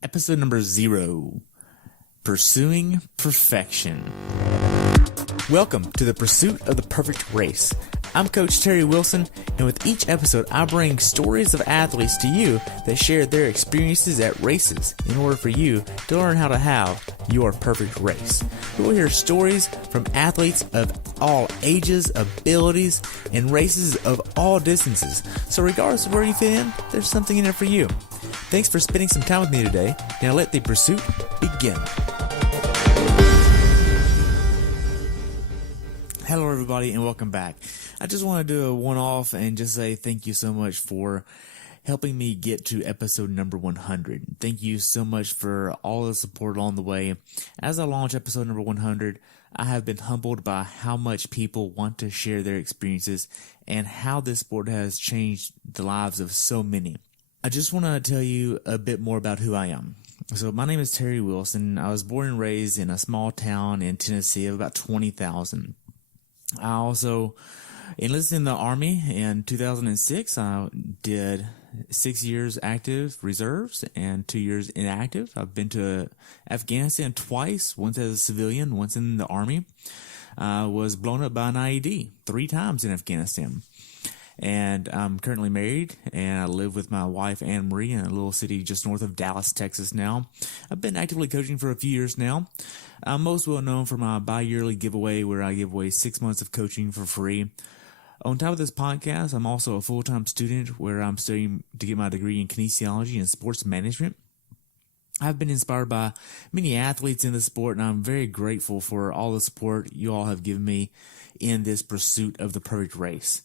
Episode number 0, Pursuing Perfection. Welcome to the Pursuit of the Perfect Race. I'm Coach Terry Wilson, and with each episode, I bring stories of athletes to you that share their experiences at races in order for you to learn how to have your perfect race. You will hear stories from athletes of all ages, abilities, and races of all distances. So regardless of where you fit in, there's something in it for you. Thanks for spending some time with me today. Now let the pursuit begin. Hello everybody and welcome back. I just want to do a one-off and just say thank you so much for helping me get to episode number 100. Thank you so much for all the support along the way. As I launch episode number 100, I have been humbled by how much people want to share their experiences and how this sport has changed the lives of so many. I just want to tell you a bit more about who I am. So my name is Terry Wilson. I was born and raised in a small town in Tennessee of about 20,000. I also enlisted in the Army in 2006. I did 6 years active reserves and 2 years inactive. I've been to Afghanistan twice, once as a civilian, once in the Army. I was blown up by an IED 3 times in Afghanistan. And I'm currently married, and I live with my wife, Anne Marie, in a little city just north of Dallas, Texas now. I've been actively coaching for a few years now. I'm most well known for my bi-yearly giveaway where I give away 6 months of coaching for free. On top of this podcast, I'm also a full-time student where I'm studying to get my degree in kinesiology and sports management. I've been inspired by many athletes in the sport, and I'm very grateful for all the support you all have given me in this pursuit of the perfect race.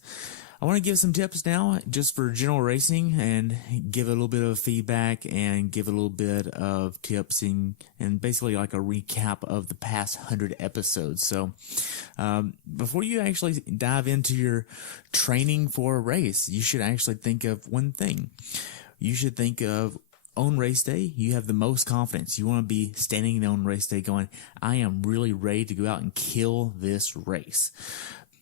I want to give some tips now just for general racing and give a little bit of feedback and give a little bit of tips and basically like a recap of the past 100 episodes. So before you actually dive into your training for a race, you should actually think of one thing. You should think of on race day, you have the most confidence. You want to be standing on race day going, I am really ready to go out and kill this race.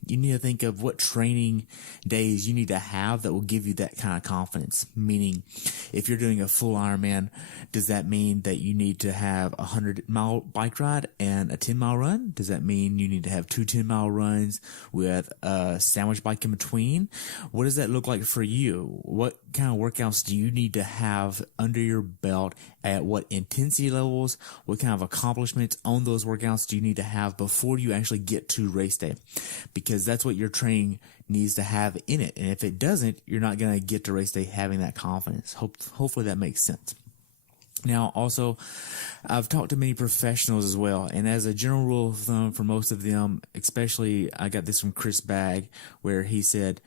You need to think of what training days you need to have that will give you that kind of confidence. Meaning, if you're doing a full Ironman, does that mean that you need to have a 100-mile bike ride and a 10-mile run? Does that mean you need to have 2 10-mile runs with a sandwich bike in between? What does that look like for you? What kind of workouts do you need to have under your belt? At what intensity levels? What kind of accomplishments on those workouts do you need to have before you actually get to race day? Because that's what your training needs to have in it. And if it doesn't, you're not going to get to race day having that confidence. Hopefully that makes sense. Now, also, I've talked to many professionals as well, and as a general rule of thumb for most of them, especially I got this from Chris Bagg, where he said,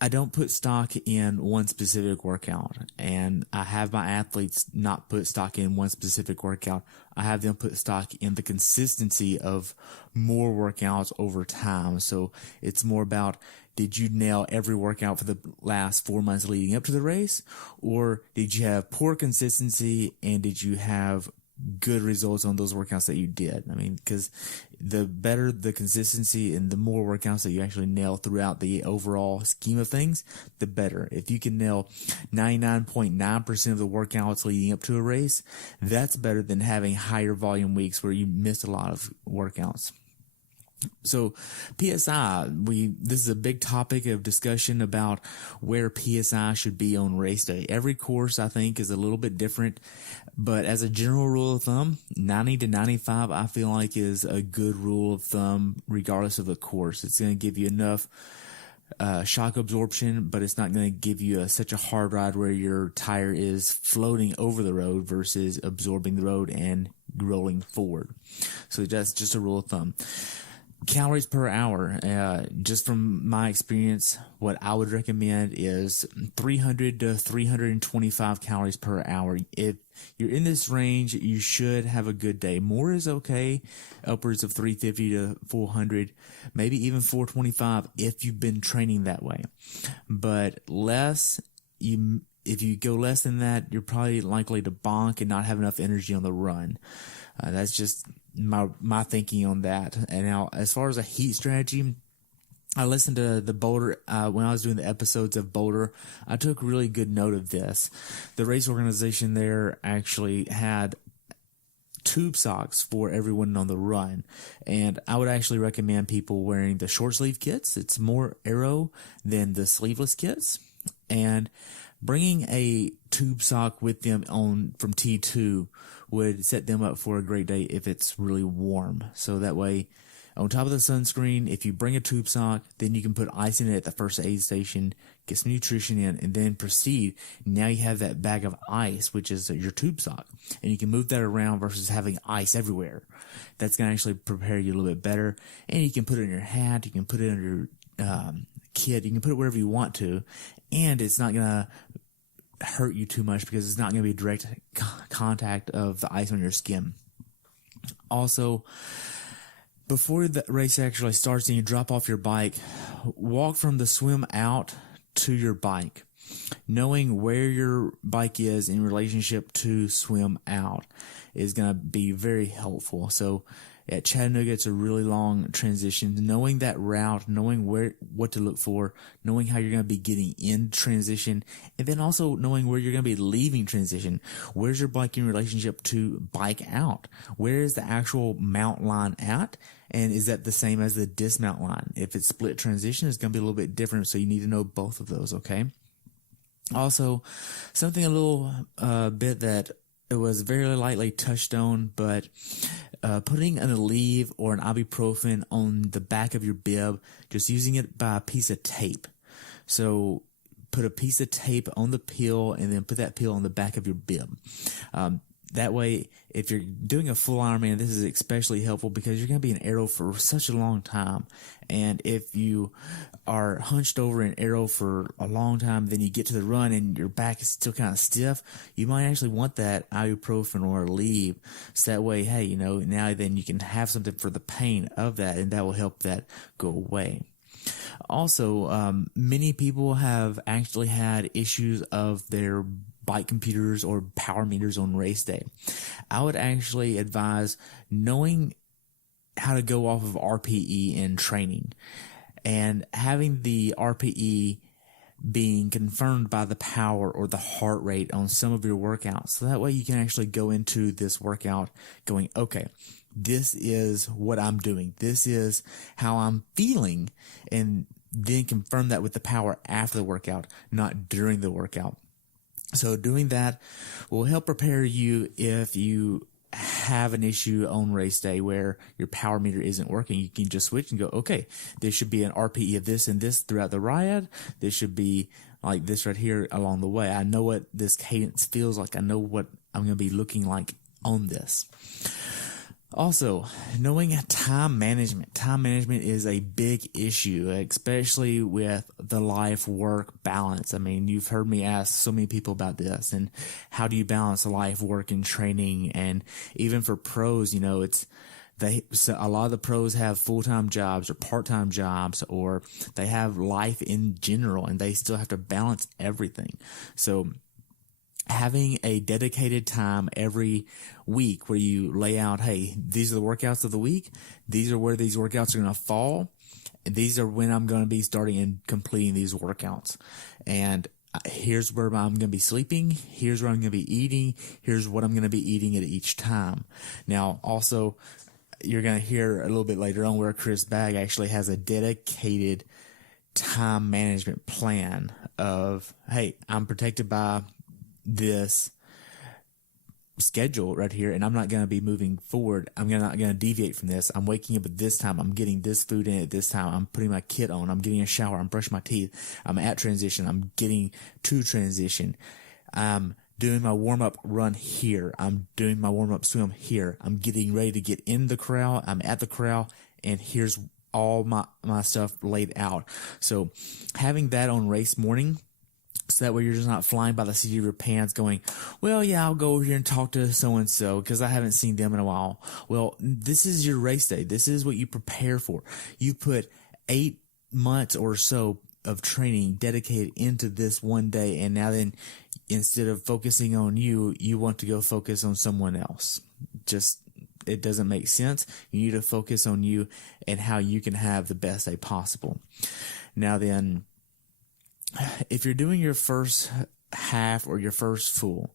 I don't put stock in one specific workout, and I have my athletes not put stock in one specific workout. I have them put stock in the consistency of more workouts over time. So it's more about, did you nail every workout for the last 4 months leading up to the race? Or did you have poor consistency and did you have good results on those workouts that you did? I mean, because the better the consistency and the more workouts that you actually nail throughout the overall scheme of things, the better. If you can nail 99.9% of the workouts leading up to a race, that's better than having higher volume weeks where you missed a lot of workouts. So PSI, this is a big topic of discussion about where PSI should be on race day. Every course, I think, is a little bit different, but as a general rule of thumb, 90 to 95, I feel like is a good rule of thumb regardless of the course. It's going to give you enough shock absorption, but it's not going to give you such a hard ride where your tire is floating over the road versus absorbing the road and rolling forward. So that's just a rule of thumb. Calories per hour, just from my experience, what I would recommend is 300 to 325 calories per hour. If you're in this range, you should have a good day. More is okay, upwards of 350 to 400, maybe even 425 if you've been training that way. But less, if you go less than that, you're probably likely to bonk and not have enough energy on the run. That's just my thinking on that. And now, as far as a heat strategy, I listened to the Boulder, when I was doing the episodes of Boulder, I took really good note of this. The race organization there actually had tube socks for everyone on the run, and I would actually recommend people wearing the short sleeve kits. It's more aero than the sleeveless kits, and bringing a tube sock with them on from T2 would set them up for a great day if it's really warm. So that way, on top of the sunscreen, if you bring a tube sock, then you can put ice in it at the first aid station, get some nutrition in, and then proceed. Now you have that bag of ice, which is your tube sock, and you can move that around versus having ice everywhere. That's going to actually prepare you a little bit better, and you can put it in your hat, you can put it under your kit, you can put it wherever you want to, and it's not going to hurt you too much because it's not going to be direct contact of the ice on your skin. Also, before the race actually starts and you drop off your bike, walk from the swim out to your bike, knowing where your bike is in relationship to swim out is going to be very helpful. So at Chattanooga, it's a really long transition. Knowing that route, knowing what to look for, knowing how you're going to be getting in transition, and then also knowing where you're going to be leaving transition. Where's your bike in relationship to bike out? Where is the actual mount line at? And is that the same as the dismount line? If it's split transition, it's going to be a little bit different, so you need to know both of those, okay? Also, something a little bit that it was very lightly touched on, but putting an Aleve or an ibuprofen on the back of your bib, just using it by a piece of tape. So put a piece of tape on the pill and then put that pill on the back of your bib. That way, if you're doing a full Ironman, this is especially helpful because you're going to be in aero for such a long time. And if you are hunched over in aero for a long time, then you get to the run and your back is still kind of stiff, you might actually want that ibuprofen or Aleve. So that way, hey, now then you can have something for the pain of that, and that will help that go away. Also, many people have actually had issues of their bike computers or power meters on race day. I would actually advise knowing how to go off of RPE in training and having the RPE being confirmed by the power or the heart rate on some of your workouts. So that way you can actually go into this workout going, okay, this is what I'm doing. This is how I'm feeling. And then confirm that with the power after the workout, not during the workout. So doing that will help prepare you if you have an issue on race day where your power meter isn't working. You can just switch and go, okay, there should be an RPE of this and this throughout the ride. This should be like this right here along the way. I know what this cadence feels like. I know what I'm going to be looking like on this. Also, knowing time management. Time management is a big issue, especially with the life-work balance. I mean, you've heard me ask so many people about this, and how do you balance life, work, and training? And even for pros, a lot of the pros have full-time jobs or part-time jobs, or they have life in general, and they still have to balance everything. So having a dedicated time every week where you lay out, hey, these are the workouts of the week. These are where these workouts are going to fall. And these are when I'm going to be starting and completing these workouts. And here's where I'm going to be sleeping. Here's where I'm going to be eating. Here's what I'm going to be eating at each time. Now, also, you're going to hear a little bit later on where Chris Bagg actually has a dedicated time management plan of, hey, I'm protected by this schedule right here, and I'm not going to be moving forward. I'm not going to deviate from this. I'm waking up at this time. I'm getting this food in at this time. I'm putting my kit on. I'm getting a shower. I'm brushing my teeth. I'm at transition. I'm getting to transition. I'm doing my warm-up run here. I'm doing my warm-up swim here. I'm getting ready to get in the corral. I'm at the corral, and here's all my stuff laid out. So having that on race morning, so that way you're just not flying by the seat of your pants going, well, yeah, I'll go over here and talk to so-and-so because I haven't seen them in a while. Well, this is your race day. This is what you prepare for. You put 8 months or so of training dedicated into this one day, and now then instead of focusing on you, you want to go focus on someone else. it doesn't make sense. You need to focus on you and how you can have the best day possible. Now then, if you're doing your first half or your first full,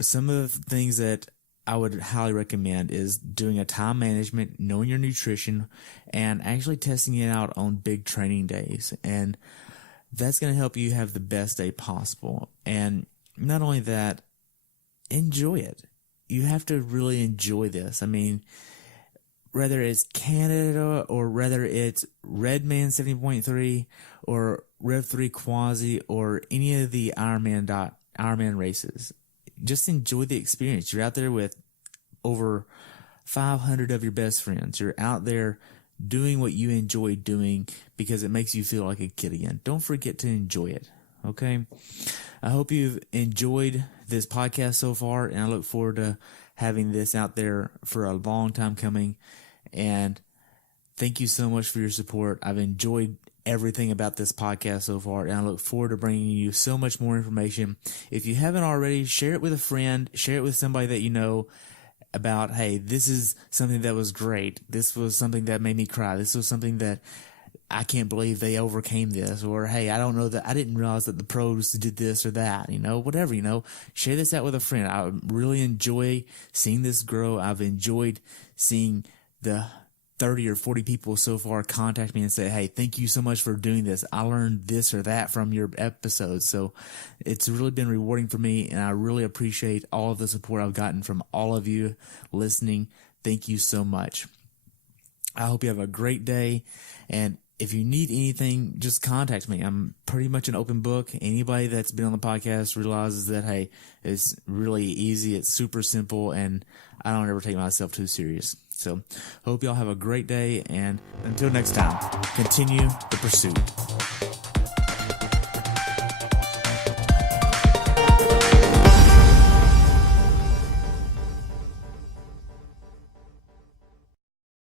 some of the things that I would highly recommend is doing a time management, knowing your nutrition, and actually testing it out on big training days. And that's going to help you have the best day possible. And not only that, enjoy it. You have to really enjoy this. I mean, whether it's Canada or whether it's Redman 70.3 or Rev 3 Quasi or any of the Ironman races, just enjoy the experience. You're out there with over 500 of your best friends. You're out there doing what you enjoy doing because it makes you feel like a kid again. Don't forget to enjoy it, okay? I hope you've enjoyed this podcast so far, and I look forward to having this out there for a long time coming. And thank you so much for your support. I've enjoyed everything about this podcast so far, and I look forward to bringing you so much more information. If you haven't already, share it with a friend, share it with somebody that you know about, hey, this is something that was great. This was something that made me cry. This was something that I can't believe they overcame this. Or, hey, I don't know that, I didn't realize that the pros did this or that, whatever, share this out with a friend. I really enjoy seeing this grow. I've enjoyed seeing the 30 or 40 people so far contact me and say, hey, thank you so much for doing this. I learned this or that from your episodes. So it's really been rewarding for me, and I really appreciate all of the support I've gotten from all of you listening. Thank you so much. I hope you have a great day, and if you need anything, just contact me. I'm pretty much an open book. Anybody that's been on the podcast realizes that, hey, it's really easy. It's super simple, and I don't ever take myself too serious. So hope y'all have a great day, and until next time, continue the pursuit.